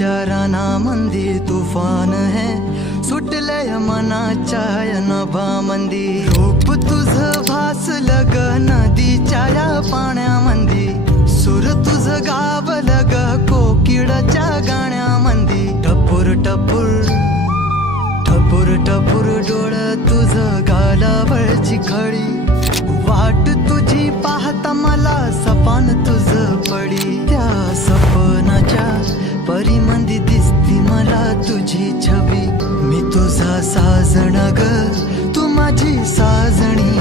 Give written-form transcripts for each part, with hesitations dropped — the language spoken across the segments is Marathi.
विचाराना मंदी तुफान है सुटलय मनाच्या नभामंदी रूप तुझं भासलं ग नदीच्या या पाण्यामंदी सुर तुझं गावलं ग कोकिळाच्या गाण्यामंदी टपूर टपूर टपूर टपूर डोळं तुझं गालावरची खळी वाट तुझी पाहता मला सपान तुझं पडी त्या सपनाच्या परिमंदी दिसती मला तुझी छबी मी तुझा साजण ग तू माझी साजणी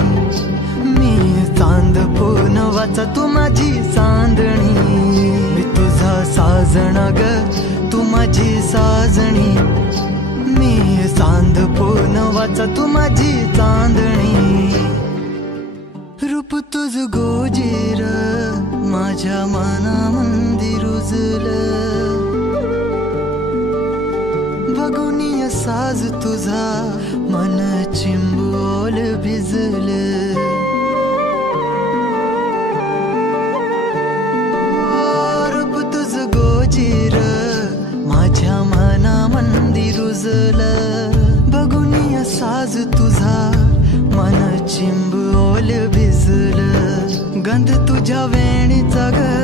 मी चांद पूनवाचा तू माझी चांदणी मी तुझा साजण ग तू माझी साजणी मी चांद पूनवाचा तू माझी चांदणी रूप तुझ गोजीर माझ्या मनामंदी रुजलं बघुनिय साज तुझा मन चिंबोल भिजलं रूप तुझ गोजीर माझ्या मनामंदी रुजलं बघुनिय साज तुझा मन चिंबोल भिजलं गंध तुझ्या वेणीचा ग